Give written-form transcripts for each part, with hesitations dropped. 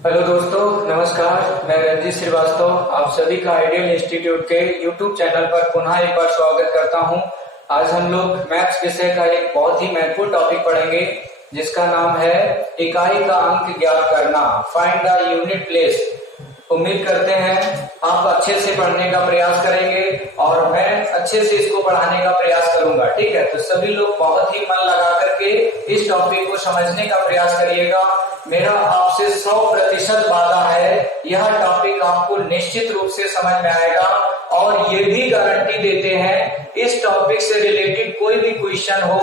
Hello दोस्तों, नमस्कार। मैं रंजीत श्रीवास्तव आप सभी का आइडियल इंस्टीट्यूट के यूट्यूब चैनल पर पुनः एक बार स्वागत करता हूं। आज हम लोग मैथ्स विषय का एक बहुत ही महत्वपूर्ण टॉपिक पढ़ेंगे जिसका नाम है इकाई का अंक ज्ञात करना, फाइंड द यूनिट प्लेस। उम्मीद करते हैं आप अच्छे से पढ़ने का प्रयास करेंगे और मैं अच्छे से इसको पढ़ाने का प्रयास करूंगा। ठीक है, तो सभी लोग बहुत ही मन लगा करके इस टॉपिक को समझने का प्रयास करिएगा। मेरा आपसे 100% वादा है यह टॉपिक आपको निश्चित रूप से समझ में आएगा और ये भी गारंटी देते हैं इस टॉपिक से रिलेटेड कोई भी क्वेश्चन हो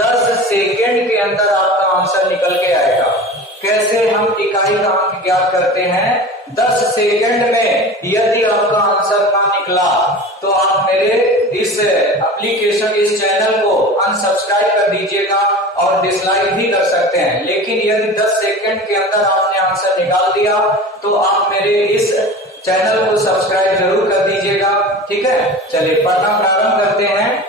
10 सेकेंड के अंदर आपका आंसर निकल के आएगा। कैसे हम इकाई का अंक ज्ञात करते हैं? 10 सेकेंड में यदि आपका आंसर ना निकला तो आप मेरे इस एप्लीकेशन, इस चैनल को अनसब्सक्राइब कर दीजिएगा और डिसलाइक भी कर सकते हैं। लेकिन यदि 10 सेकेंड के अंदर आपने आंसर निकाल दिया तो आप मेरे इस चैनल को सब्सक्राइब जरूर कर दीजिएगा। ठीक है, चलिए पढ़ना प्रारंभ करते हैं।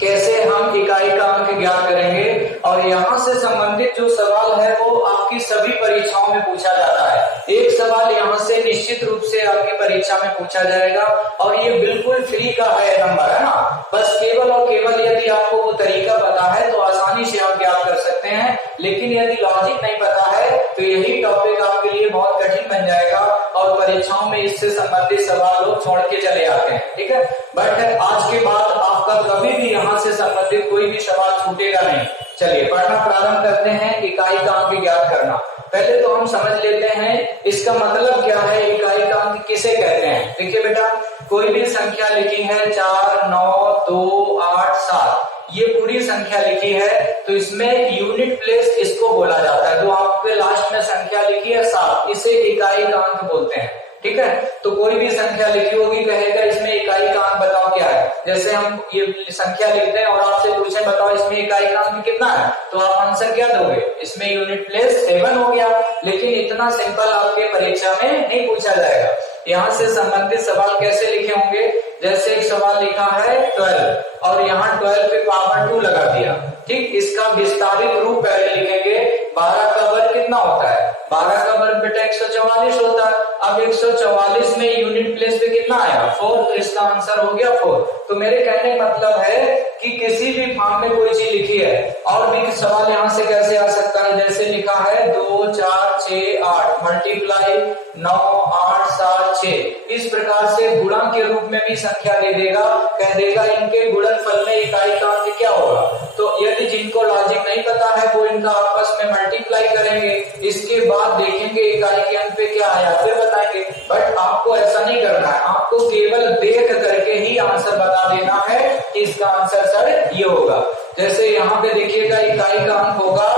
कैसे हम इकाई का अंक ज्ञात करेंगे और यहाँ से संबंधित जो सवाल है वो आपकी सभी परीक्षाओं में पूछा जाता है। एक सवाल यहाँ से निश्चित रूप से आपकी परीक्षा में पूछा जाएगा और ये बिल्कुल फ्री का है नंबर, है ना। बस केवल और केवल यदि आपको वो तरीका पता है तो आसानी से आप ज्ञात कर सकते हैं, लेकिन यदि लॉजिक नहीं पता है तो यही टॉपिक आपके लिए बहुत कठिन बन जाएगा और परीक्षाओं में इससे संबंधित सवाल लोग छोड़ के चले आते हैं। ठीक है, बट आज के बाद आपका कभी भी यहाँ से संबंधित कोई भी सवाल छूटेगा नहीं। चलिए पढ़ना प्रारंभ करते हैं। इकाई का अंक ज्ञात करना, पहले तो हम समझ लेते हैं इसका मतलब क्या है, इकाई का अंक किसे कहते हैं। देखिए बेटा, कोई भी संख्या लिखी है 4, 9, 2, 8, 7, ये पूरी संख्या लिखी है तो इसमें यूनिट प्लेस इसको बोला जाता है। जो आपके लास्ट में संख्या लिखी है 7, इसे इकाई का अंक बोलते हैं। ठीक है, तो कोई भी संख्या लिखी होगी कहेगा इसमें इकाई का अंक बताओ क्या है। जैसे हम ये संख्या लिखते हैं और आपसे पूछे बताओ इसमें इकाई का अंक कितना है, तो आप आंसर क्या दोगे? इसमें यूनिट प्लेस 7 हो गया। लेकिन इतना सिंपल आपके परीक्षा में नहीं पूछा जाएगा। यहाँ से संबंधित सवाल कैसे लिखे होंगे? जैसे एक सवाल लिखा है 12 और यहाँ 12 पे पावर 2 लगा दिया। ठीक, इसका विस्तारित रूप पहले लिखेंगे। 12 का वर्ग कितना होता है? 12 का वर्ग बेटा 144 होता है। अब 144 में यूनिट प्लेस पे कितना आया? 4, तो इसका आंसर हो गया 4। तो मेरे कहने का मतलब है कि किसी भी फॉर्म में कोई चीज लिखी है और भी सवाल यहाँ से कैसे आ सकता है। जैसे लिखा है 2, 4, 6, 8 मल्टीप्लाई 9, 8, 7, 6, इस प्रकार से गुणा के रूप में भी संख्या दे देगा, कह देगा इनके गुणनफल में इकाई का अंक क्या होगा। तो यदि जिनको लॉजिक नहीं पता है वो इनका आपस में मल्टीप्लाई करेंगे, इसके बाद देखेंगे इकाई के अंक पे क्या आया फिर बताएंगे। बट आपको ऐसा नहीं करना है, आपको केवल देख करके ही आंसर बता देना है कि इसका आंसर सर ये होगा। जैसे यहाँ पे देखिएगा इकाई का अंक होगा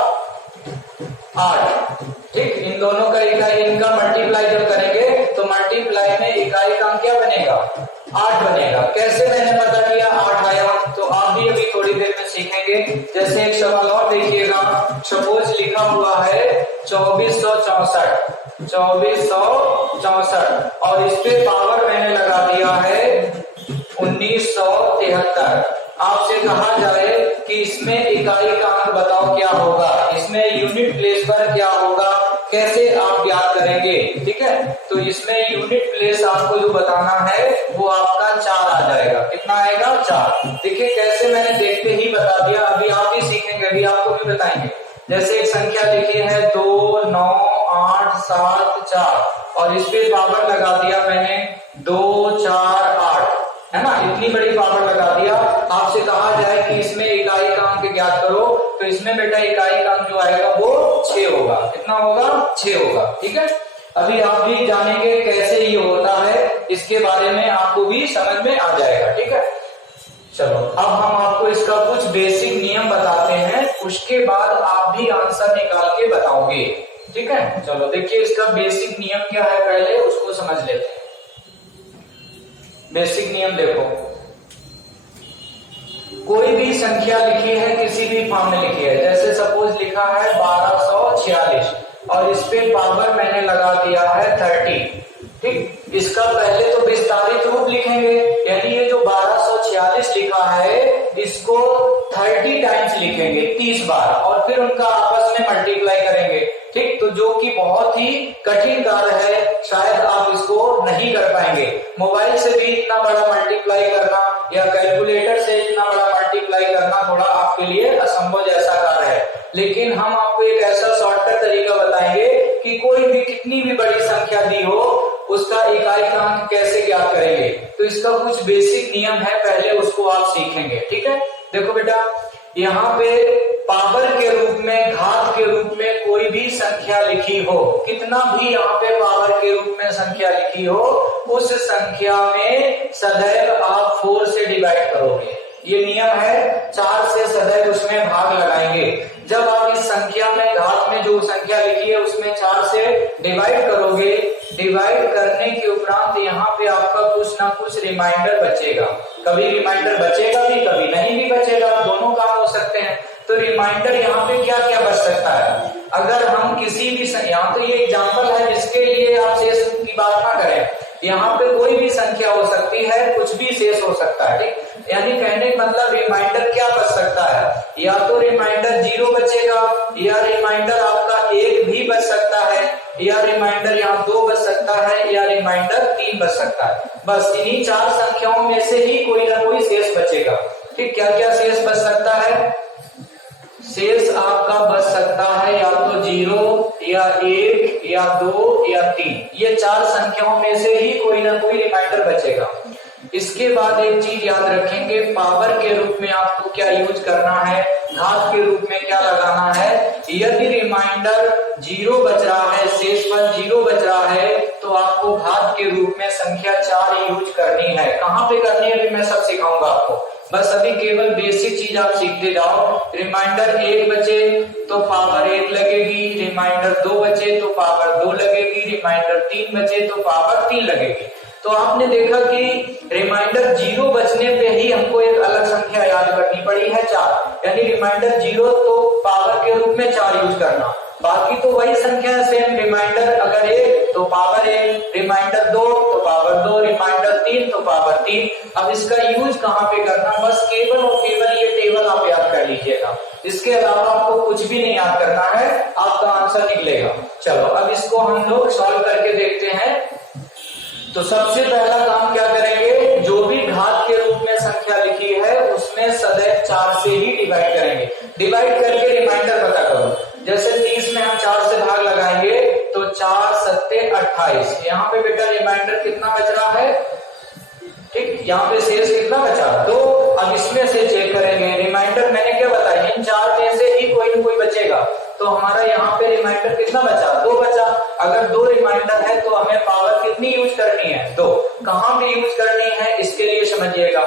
8। ठीक, इन दोनों का इकाई, इनका मल्टीप्लाई जब करेंगे तो मल्टीप्लाई में इकाई का अंक क्या बनेगा? 8 बनेगा। कैसे मैंने पता किया 8 आया? तो आप भी अभी थोड़ी देर में सीखेंगे। जैसे एक सवाल और देखिएगा, सपोज लिखा हुआ है 2464 और इस पे पावर मैंने लगा दिया है 1973। आपसे कहा जाए कि इसमें इकाई का अंक बताओ क्या होगा, इसमें यूनिट प्लेस पर क्या होगा, कैसे आप ज्ञात करेंगे। ठीक है, तो इसमें यूनिट प्लेस आपको जो बताना है वो आपका 4 आ जाएगा। कितना आएगा? 4। देखिए कैसे मैंने देखते ही बता दिया, अभी आप भी सीखेंगे, अभी आपको भी बताएंगे। जैसे एक संख्या लिखी है 2, 9, 8, 7, 4 और इस पे पावर लगा दिया मैंने 2, 4, 8, है ना, इतनी बड़ी पावर लगा दिया। आपसे कहा जाए कि इसमें इकाई का अंक ज्ञात करो तो इसमें बेटा इकाई का अंक जो आएगा वो 6 होगा। कितना होगा? 6 होगा। ठीक है, अभी आप भी जानेंगे कैसे ये होता है, इसके बारे में आपको भी समझ में आ जाएगा। ठीक है, चलो अब हम आपको इसका कुछ बेसिक नियम बताते हैं, उसके बाद आप भी आंसर निकाल के बताओगे। ठीक है, चलो देखिए इसका बेसिक नियम क्या है, पहले उसको समझ लेते हैं। बेसिक नियम देखो, कोई भी संख्या लिखी है किसी भी फॉर्म में लिखी है, जैसे सपोज लिखा है 1246 और इस पे पावर मैंने लगा दिया है 30। ठीक, इसका पहले तो विस्तारित रूप लिखेंगे, यानी ये जो 1246 लिखा है इसको 30 टाइम्स लिखेंगे, 30 बार, और फिर उनका आपस में में मल्टीप्लाई करेंगे। ठीक, तो जो कि बहुत ही कठिन कार्य है, शायद आप इसको नहीं कर पाएंगे। मोबाइल से भी इतना बड़ा मल्टीप्लाई करना या कैलकुलेटर से इतना बड़ा मल्टीप्लाई करना थोड़ा आपके लिए असंभव जैसा कार्य है। लेकिन हम आपको एक ऐसा शॉर्टकट तरीका बताएंगे कि कोई भी कितनी भी बड़ी संख्या दी हो उसका इकाईकांक कैसे ज्ञात करेंगे। तो इसका कुछ बेसिक नियम है, पहले उसको आप सीखेंगे। ठीक है, देखो बेटा, यहाँ पे पावर के रूप में, घात के रूप में कोई भी संख्या लिखी हो, कितना भी यहाँ पे पावर के रूप में संख्या लिखी हो, उस संख्या में सदैव आप 4 से डिवाइड करोगे। ये नियम है, 4 से सदैव उसमें भाग लगाएंगे। जब आप इस संख्या में, घात में जो संख्या लिखी है उसमें 4 से डिवाइड करोगे, डिवाइड करने के उपरांत यहाँ पे आपका कुछ ना कुछ रिमाइंडर बचेगा। कभी रिमाइंडर बचेगा भी, कभी नहीं भी बचेगा, दोनों काम हो सकते हैं। तो रिमाइंडर यहाँ पे क्या क्या बच सकता है? अगर हम किसी भी, यहाँ तो ये एग्जाम्पल है जिसके लिए आप शेष की बात ना करें, यहाँ पे कोई भी संख्या हो सकती है, कुछ भी शेष हो सकता है। ठीक, यानी कहने का मतलब रिमाइंडर क्या बच सकता है? या तो रिमाइंडर 0 बचेगा, या रिमाइंडर आपका 1 भी बच सकता है, या रिमाइंडर यहाँ 2 बच सकता है, या रिमाइंडर 3 बच सकता है। बस इन्हीं 4 संख्याओं में से ही कोई ना कोई शेष बचेगा। ठीक, क्या क्या शेष बच सकता है? शेष आपका बच सकता है या तो 0 या 1 या 2 या 3, ये 4 संख्याओं में से ही कोई ना कोई रिमाइंडर बचेगा। इसके बाद एक चीज याद रखेंगे, पावर के रूप में आपको क्या यूज करना है, घात के रूप में क्या लगाना है। यदि रिमाइंडर 0 बच रहा है, शेषफल 0 बच रहा है, तो आपको घात के रूप में संख्या 4 यूज करनी है। कहाँ पे करनी है अभी मैं सब सिखाऊंगा आपको, बस अभी केवल बेसिक चीज आप सीखते जाओ। रिमाइंडर 1 बचे तो पावर 1 लगेगी, रिमाइंडर 2 बचे तो पावर 2 लगेगी, रिमाइंडर 3 बचे तो पावर 3 लगेगी। तो आपने देखा कि रिमाइंडर 0 बचने पे ही हमको एक अलग संख्या याद करनी पड़ी है, 4। यानी रिमाइंडर 0 तो पावर के रूप में 4 यूज करना, बाकी तो वही संख्या है सेम। रिमाइंडर अगर 1 तो पावर 1, रिमाइंडर 2 तो पावर 2, रिमाइंडर 3 तो पावर 3। अब इसका यूज कहाँ पे करना, बस केवल और केवल ये टेबल आप याद कर लीजिएगा। इसके अलावा आपको कुछ भी नहीं याद करना है, आपका आंसर निकलेगा। चलो अब इसको हम लोग सॉल्व करके देखते हैं। तो सबसे पहला काम क्या करेंगे, जो भी घात के रूप में संख्या लिखी है उसमें सदैव 4 से ही डिवाइड करेंगे। डिवाइड करके रिमाइंडर पता करो। जैसे 30 में हम 4 से भाग लगाएंगे तो 4 सत्ते 28। यहाँ पे बेटा रिमाइंडर कितना बच रहा है? ठीक, यहाँ पे शेष कितना बचा? 2। अब इसमें से चेक करेंगे, रिमाइंडर मैंने क्या बताया, इन 4 में से ही कोई न कोई बचेगा। तो हमारा यहाँ पे रिमाइंडर कितना बचा? 2 बचा। अगर 2 रिमाइंडर है तो हमें पावर कितनी यूज करनी है? 2। कहाँ पे यूज करनी है इसके लिए समझिएगा।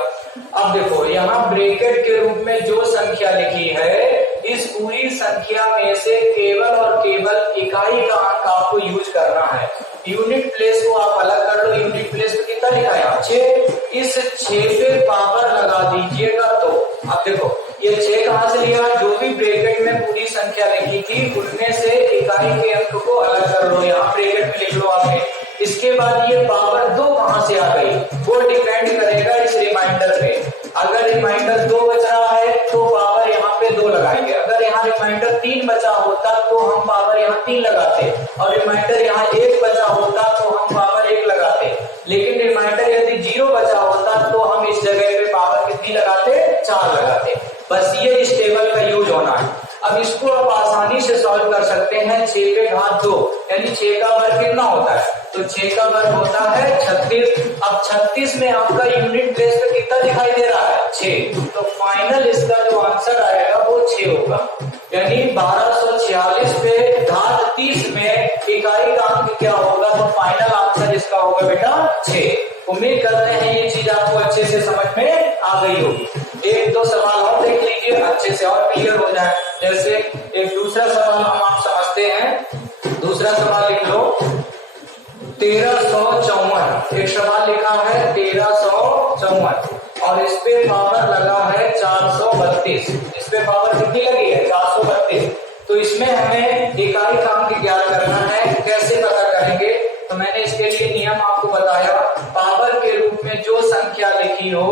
अब देखो यहाँ ब्रैकेट के रूप में जो संख्या लिखी है, इस पूरी संख्या में से केवल और केवल इकाई का अंक आपको यूज करना है। यूनिट प्लेस को आप अलग कर लो। यूनिट प्लेस पे कितना लिखा है? 6। इस 6 पे पावर लगा दीजिएगा। तो अब देखो ये 6 कहाँ से लिया? जो भी ब्रैकेट में पूरी संख्या लिखी थी उनमें से इकाई के अंक को अलग कर लो, यहाँ ब्रैकेट में लिख लो आपने। इसके बाद ये पावर 2 कहाँ से आ गई, वो डिपेंड करेगा इस रिमाइंडर पे। अगर रिमाइंडर 2 बच रहा है तो पावर यहाँ पे 2 लगाएंगे। अगर यहाँ रिमाइंडर 3 बचा होता तो हम पावर यहाँ 3 लगाते, और रिमाइंडर यहाँ 1 बचा होता तो हम पावर 1 लगाते। लेकिन रिमाइंडर यदि 0 बचा होता तो हम इस जगह पे पावर कितनी लगाते? 4 लगाते। बस ये इस टेबल का यूज होना है। अब इसको आप आसानी से सॉल्व कर सकते हैं। 6 पे घात 2 यानी 6 का वर्ग कितना होता है? तो 6 का वर्ग होता है 36। अब 36 में आपका यूनिट प्लेस पे कितना दिखाई दे रहा है? 6। तो फाइनल इसका जो आंसर आएगा वो 6 होगा। यानी 1246 पे घात 30 में इकाई का अंक क्या होगा? तो फाइनल आंसर इसका होगा बेटा 6। उम्मीद करते हैं ये चीज आपको अच्छे से समझ में आ गई होगी। एक दो सवाल और देख लीजिए अच्छे से और क्लियर हो जाए। जैसे एक दूसरा सवाल हम आप समझते हैं। दूसरा सवाल लिख लो 1354। एक सवाल लिखा है 1354 और इस पे पावर लगा है 432। इस पे पावर कितनी लगी है? 432। तो इसमें हमें इकाई का अंक ज्ञात करना है। कैसे पता करेंगे? तो मैंने इसके लिए नियम आपको बताया, पावर के रूप में जो संख्या लिखी हो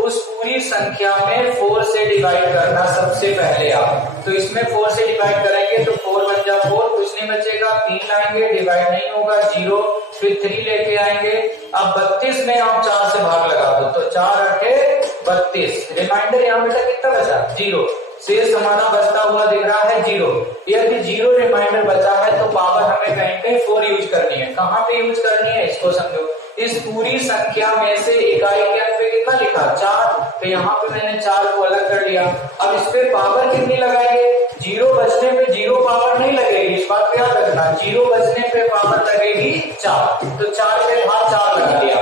उस पूरी संख्या में 4 से डिवाइड करना सबसे पहले आप। तो इसमें 4 से डिवाइड करेंगे तो 4 बन जा 4, कुछ नहीं बचेगा, 3 लाएंगे, डिवाइड नहीं होगा, 0, फिर 3 लेके आएंगे। अब 32 में आप 4 से भाग लगा दो तो 4 8 32, रिमाइंडर यहाँ बेटा कितना बचा 0, शेष हमारा बचता हुआ दिख रहा है 0। यदि 0 रिमाइंडर बचा है तो पावर हमें कहीं पे 4 यूज करनी है। कहाँ पे यूज करनी है इसको समझो। इस पूरी संख्या में से इकाई के अंक पे कितना लिखा 4, तो यहाँ पे मैंने 4 को अलग कर लिया। अब इस पे पावर कितनी लगाएंगे, 0 बचने पे 0 पावर नहीं लगेगी, इस बात पे याद रखना, 0 बचने पे पावर लगेगी 4, तो 4 पे भाग 4 लगा लिया।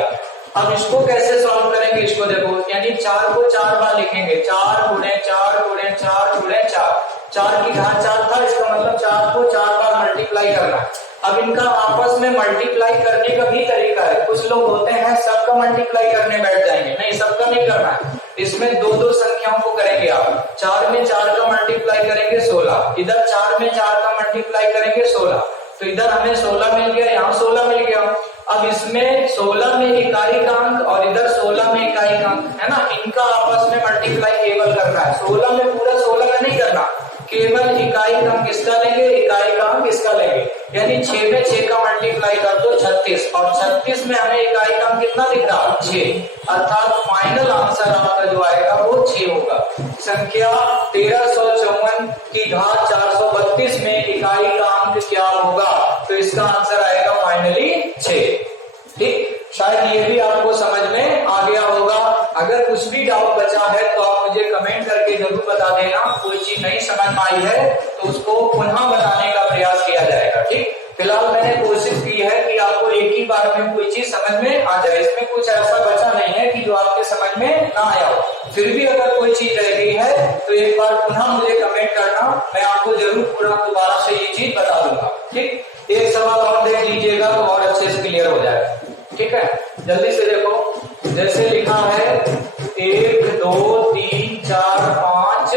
अब इसको कैसे सॉल्व करेंगे, इसको देखो, यानी 4 को 4 बार लिखेंगे, 4 गुणे 4 गुणे 4 गुणे 4, 4 की घात 4 था, इसका मतलब 4 को 4 बार मल्टीप्लाई करना। अब इनका आपस में मल्टीप्लाई करने का भी तरीका है। कुछ लोग होते हैं सबका मल्टीप्लाई करने बैठ जाएंगे, नहीं सबका नहीं करना है, इसमें दो दो संख्याओं को करेंगे आप। 4 में 4 का मल्टीप्लाई करेंगे 16, इधर 4 में 4 का मल्टीप्लाई करेंगे 16, तो इधर हमें 16 मिल गया, यहाँ 16 मिल गया। अब इसमें 16 में इकाई का अंक और इधर 16 में इकाई का अंक है ना, इनका आपस में मल्टीप्लाई केवल करना है। 16 में पूरा 16 का नहीं करना, केवल इकाई का अंक इसका लेंगे, इकाई का अंक इसका लेंगे, यानी 6 में 6 का मल्टीप्लाई कर दो 36, और 36 में हमें इकाई का अंक कितना दिख रहा 6, अर्थात फाइनल आंसर आपका जो आएगा वो 6 होगा। संख्या 1354 की घात 432 में इकाई का अंक क्या होगा, तो इसका आंसर आएगा फाइनली 6। ठीक, शायद ये भी आपको समझ में आ गया होगा। अगर कुछ भी डाउट बचा है तो आप मुझे कमेंट करके जरूर बता देना। कोई चीज नहीं समझ में आई है तो उसको पुनः बताने का प्रयास किया जाएगा। ठीक, फिलहाल मैंने कोशिश की है कि आपको एक ही बार में कोई चीज समझ में आ जाए, इसमें कुछ ऐसा बचा नहीं है कि जो आपके समझ में ना आया हो। फिर भी अगर कोई चीज रह गई है तो एक बार पुनः मुझे कमेंट करना, मैं आपको जरूर पूरा दोबारा से ये चीज बता दूंगा। ठीक, एक सवाल और देख लीजिएगा तो और अच्छे से क्लियर हो जाए। ठीक है, जल्दी से देखो, जैसे लिखा है 1 2 3 4 5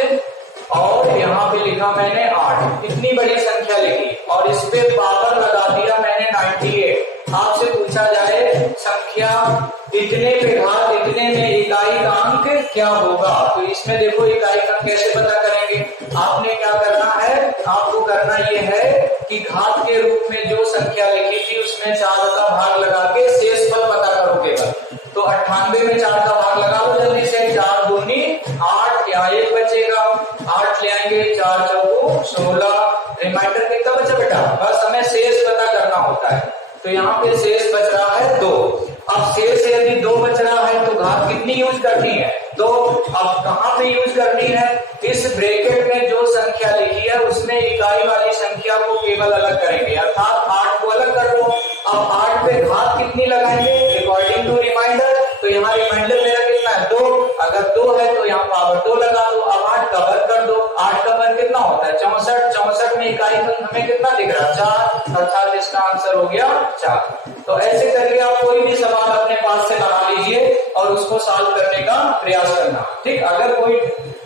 और यहाँ पे लिखा मैंने 8, इतनी बड़ी संख्या लिखी और इस पे पावर लगा दिया मैंने 98। आपसे पूछा जाए संख्या इतने पे घात इतने में इकाई का अंक क्या होगा, तो इसमें देखो इकाई का अंक कैसे पता करेंगे। आपने क्या करना है, आपको करना ये है कि घात के रूप में जो संख्या लिखी थी उसमें 4 का भाग लगा के शेष फल पता करो केवल। तो 98 में 4 का भाग लगा लो जल्दी से, 4 दूनी 8, यहाँ 1 बचेगा, 8 ले आएंगे, 4 चौको 16, रिमाइंडर कितना बचा बेटा, बस हमें शेष पता करना होता है। तो यहाँ पे शेष बच रहा है 2। अब शेष यदि 2 बच रहा है तो घात कितनी यूज करनी है 2। अब कहाँ पे यूज करनी है, इस ब्रैकेट में जो संख्या लिखी है उसमें इकाई वाली संख्या को केवल अलग करेंगे, अर्थात 8 को अलग कर लो। अब 8 पे घात कितनी लगाएंगे अकॉर्डिंग टू रिमाइंडर, तो यहाँ रिमाइंडर मेरा कितना है 2, अगर 2 है तो यहाँ पावर 2 लगा दो। अब 8 का वर्ग कर दो, 8 का वर्ग कितना होता है 64, 64 में इकाई का हमें कितना दिख रहा है 4, अर्थात इसका आंसर हो गया 4। तो ऐसे करके आप कोई भी सवाल अपने पास से बना लीजिए और उसको सॉल्व करने का प्रयास करना। ठीक, अगर कोई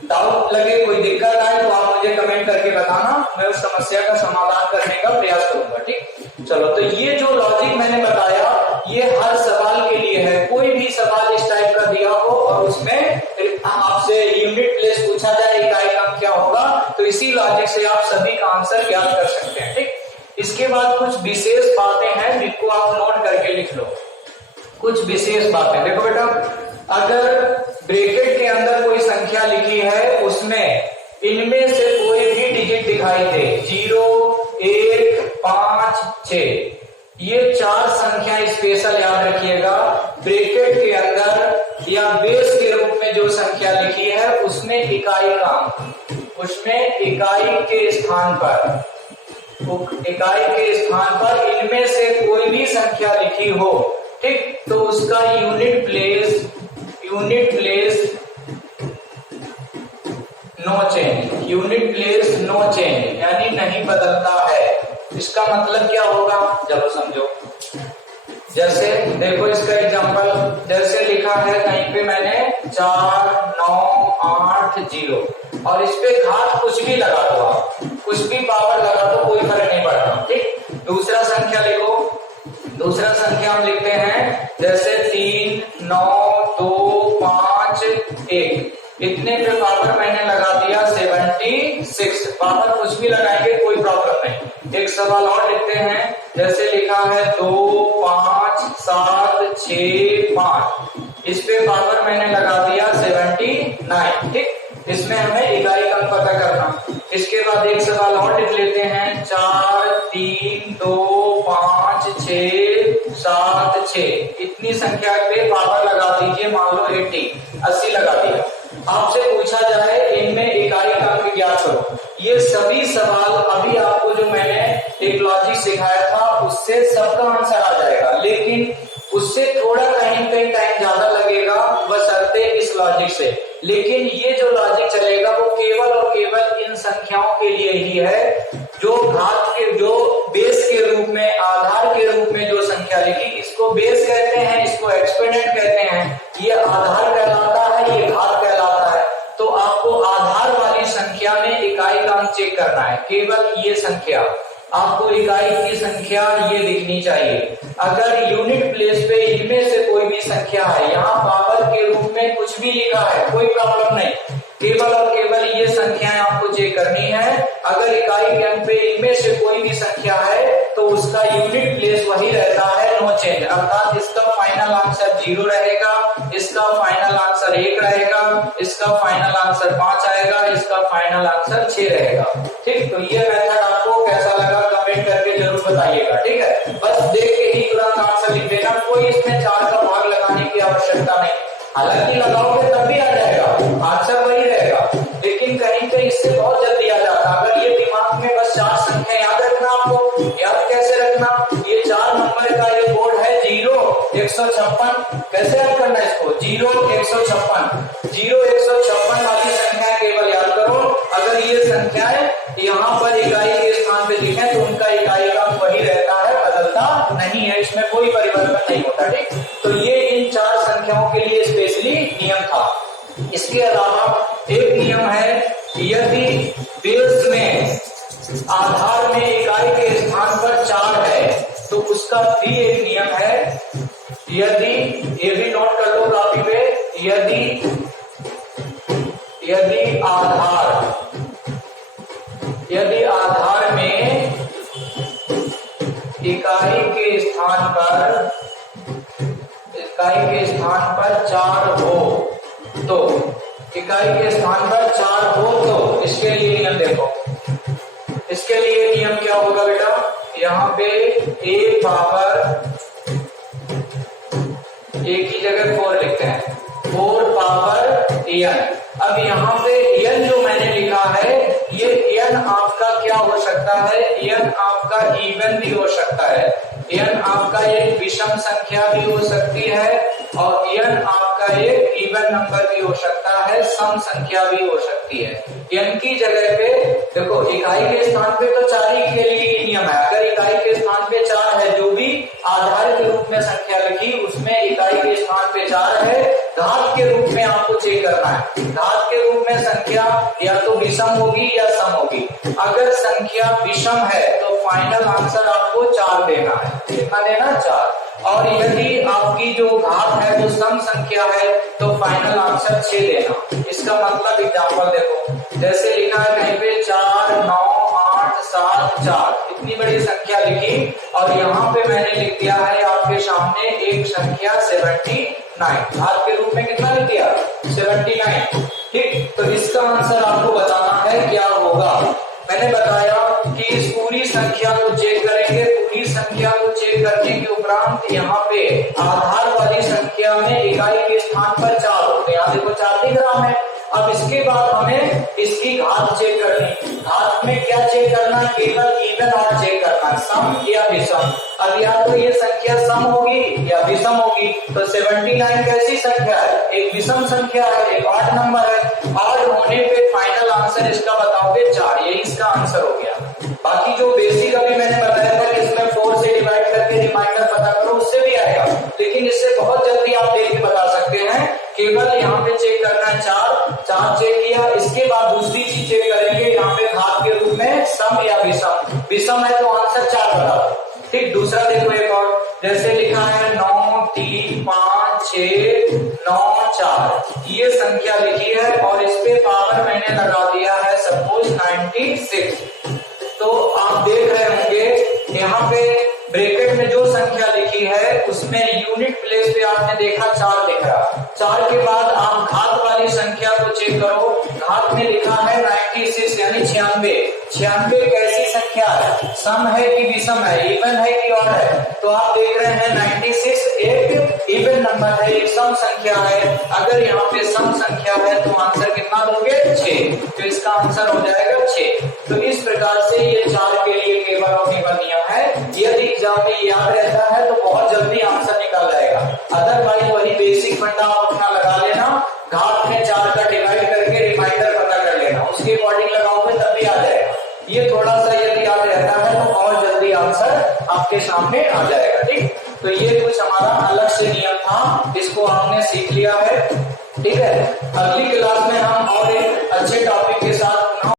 डाउट लगे, कोई दिक्कत आए तो आप मुझे कमेंट करके बताना, मैं उस समस्या का समाधान करने का प्रयास करूंगा। ठीक, चलो, तो ये जो लॉजिक मैंने बताया ये हर सवाल के लिए है। कोई भी सवाल इस टाइप का दिया हो और उसमें आपसे यूनिट प्लेस पूछा जाए इकाई का क्या होगा, तो इसी लॉजिक से आप सभी का आंसर ज्ञात कर सकते हैं। ठीक, इसके बाद कुछ विशेष बातें हैं जिनको आप नोट करके लिख लो। कुछ विशेष बातें देखो बेटा, अगर ब्रैकेट के अंदर कोई संख्या लिखी है उसमें इनमें से कोई भी डिजिट दिखाई दे, 0 1 5 6, ये 4 संख्या स्पेशल याद रखिएगा। ब्रैकेट के अंदर या बेस के रूप में जो संख्या लिखी है उसमें इकाई का अंक, उसमें इकाई के स्थान पर इनमें से कोई भी संख्या लिखी हो, ठीक, तो उसका यूनिट प्लेस नो चेंज, यानी नहीं बदलता है। इसका मतलब क्या होगा, चलो समझो। जैसे देखो इसका एग्जांपल, जैसे लिखा है कहीं पे मैंने 4 9 8 0 और इस पे घात कुछ भी लगा दो, आप कुछ भी पावर लगा दो, कोई फर्क नहीं पड़ता। ठीक, दूसरा संख्या लिखो, दूसरा संख्या हम लिखते हैं जैसे 3, 9, 2, 5, 1, इतने पे पावर मैंने लगा दिया 76। पावर कुछ भी लगाएंगे कोई प्रॉब्लम नहीं। एक सवाल और लिखते हैं जैसे लिखा है 2, 5, 7, 6, 5, इस पे पावर मैंने लगा दिया 79। ठीक, इसमें हमें इकाई का अंक पता करना। इसके बाद एक सवाल और लिख लेते हैं 4, 3, 2, 5, 6, 7, 6, इतनी संख्या पे पावर लगा दीजिए, मान लो 80 लगा दिया। आपसे पूछा जाए इनमें इकाई का अंक ज्ञात करो। ये सभी सवाल अभी आपको जो मैंने एक लॉजिक सिखाया था उससे सबका आंसर आ जाएगा, लेकिन उससे थोड़ा कहीं टाइम ज्यादा लगेगा बशर्ते इस लॉजिक से। लेकिन ये जो लॉजिक चलेगा वो केवल और केवल इन संख्याओं के लिए ही है जो घात के, जो बेस के रूप में, आधार के रूप में जो संख्या लिखी, इसको बेस कहते हैं, इसको एक्सपोनेंट कहते हैं। ये आधार कहलाता है, ये घात कहलाता है। तो आपको आधार वाली संख्या में इकाई का अंक चेक करना है, केवल ये संख्या। आपको इकाई की संख्या ये दिखनी चाहिए। अगर यूनिट प्लेस पे इनमें से कोई भी संख्या है, यहाँ पावर के रूप में कुछ भी लिखा है, कोई प्रॉब्लम नहीं, केवल और केवल ये संख्याएं आपको चेक करनी है। अगर इकाई के अंक पे इनमें से कोई भी संख्या है तो उसका यूनिट प्लेस वही रहता है, नो चेंज, अर्थात इसका फाइनल आंसर 0 रहेगा, इसका फाइनल आंसर 1 रहेगा, इसका फाइनल आंसर 5 आएगा, इसका फाइनल आंसर 6 रहेगा। ठीक, तो ये मेथड आपको कैसा लगा कमेंट करके जरूर बताइएगा। ठीक है, बस देख के ही तुरंत आंसर लिख देना, कोई इसमें 4 का भाग लगाने की आवश्यकता नहीं। हालांकि लगाओगे तब भी आ जाएगा, आंसर वही रहेगा, लेकिन कहीं कहीं इससे बहुत जल्दी आ जाता। अगर ये दिमाग में बस 4 संख्या याद रखना, आपको याद कैसे रखना, ये 4 नंबर का ये कोड है 0, 156। कैसे याद करना इसको, 0, 156, 0, 156 वाली संख्या केवल याद करो। अगर ये संख्याएं यहाँ पर इकाई के स्थान पे लिखें तो उनका इकाई का वही रहता है, बदलता नहीं है, इसमें कोई परिवर्तन नहीं होता। ठीक, तो ये इन 4 संख्याओं के लिए स्पेशली नियम था। इसके अलावा एक नियम है, यदि बेस में आधार में इकाई के स्थान पर 4 है तो उसका भी एक नियम है। यदि, ये भी नोट कर लो कॉपी पे, यदि आधार में इकाई के स्थान पर 4 हो तो, इकाई के स्थान पर 4 हो तो इसके लिए नियम देखो। इसके लिए नियम क्या होगा बेटा, यहाँ पे a पावर, एक ही जगह 4 लिखते हैं, 4 पावर n। अब यहाँ पे n जो मैंने लिखा है, ये n आपका क्या हो सकता है, n आपका इवन भी हो सकता है, n आपका एक विषम संख्या भी हो सकती है, और n आपका एक इवन नंबर भी हो सकता है, सम संख्या भी हो सकती है। n की जगह पे देखो, इकाई के स्थान पे तो 4 ही के लिए नियम है। अगर इकाई के स्थान पे 4 है, जो भी आधार के रूप में संख्या लिखी उसमें इकाई के स्थान पे 4 है, घात के रूप में आपको चेक करना है। घात के रूप में संख्या या तो विषम होगी या सम होगी। अगर संख्या विषम है तो फाइनल आंसर आपको 4 देना है, कितना देना, 4। और यदि आपकी जो घात है वो सम संख्या है तो फाइनल आंसर 6 देना। इसका मतलब एग्जांपल देखो, जैसे लिखा है कहीं पे 4, 9, 8, 7, 4, इतनी बड़ी संख्या लिखी और यहाँ पे मैंने लिख दिया है आपके सामने एक संख्या 79। घात के रूप में कितना लिख दिया, 79। ठीक, तो इसका आंसर आपको बताना है क्या होगा। मैंने बताया कि इस पूरी संख्या को चेक करेंगे, पूरी संख्या को चेक करने के उपरांत यहाँ पे आधार वाली संख्या में इकाई के स्थान पर 4 होते हैं। यहाँ देखो 4 दिख रहा है। अब इसके बाद हमें इसकी घात चेक करनी। घात में क्या चेक करना, केवल इवन और चेक करना, सम या विषम। अब या तो ये संख्या सम होगी या विषम होगी। तो 79 कैसी संख्या है, एक विषम संख्या है, एक ऑड नंबर है। ऑड होने पे फाइनल आंसर इसका बताओगे 4, यही इसका आंसर हो गया। बाकी जो बेसिक अभी मैंने बताया था कि इसमें 4 से डिवाइड करके रिमाइंडर पता करो, उससे भी आएगा, लेकिन इससे बहुत जल्दी आप देख के बता सकते हैं। केवल यहाँ पे चेक करना है 4 चेक किया। इसके बाद दूसरी चीज चेक करेंगे यहाँ पे घात के रूप में सम या विषम। विषम है तो आंसर 4 बता दो। ठीक, दूसरा देखो एक और, जैसे लिखा है 9 3 5 6 9 4, ये संख्या लिखी है और इस पे पावर मैंने लगा दिया है सपोज 96। तो आप देख रहे होंगे यहाँ पे ब्रैकेट में जो संख्या लिखी है उसमें यूनिट प्लेस पे आपने देखा 4 लिख रहा, 4 के बाद आप घात वाली संख्या को चेक करो, घात में लिखा है 96 यानी 96। 96 कैसी संख्या है, सम है कि विषम है, इवन है कि ऑड है? तो आप देख रहे हैं 96 एक इवन नंबर है, एक सम संख्या है। अगर यहाँ पे सम संख्या है तो आंसर कितना दोगे? 6, तो इसका आंसर हो जाएगा 6। तो इस प्रकार से ये 4 के लिए केवल और केवल नियम है, यदि एग्जाम में याद रहता है तो बहुत जल्दी आंसर निकाल जाएगा। अदरवाइज वही बेसिक फंडा अपना लगा लेना, घात में 4 का डिवाइड करके रिमाइंडर पता कर लेना, उसके अकॉर्डिंग लगाओगे तब भी आ जाएगा। ये थोड़ा सा यदि याद रहता है तो और जल्दी आंसर आपके सामने आ जाएगा। ठीक, तो ये कुछ हमारा अलग से नियम था, इसको हमने सीख लिया है। ठीक है, अगली क्लास में हम और एक अच्छे टॉपिक के साथ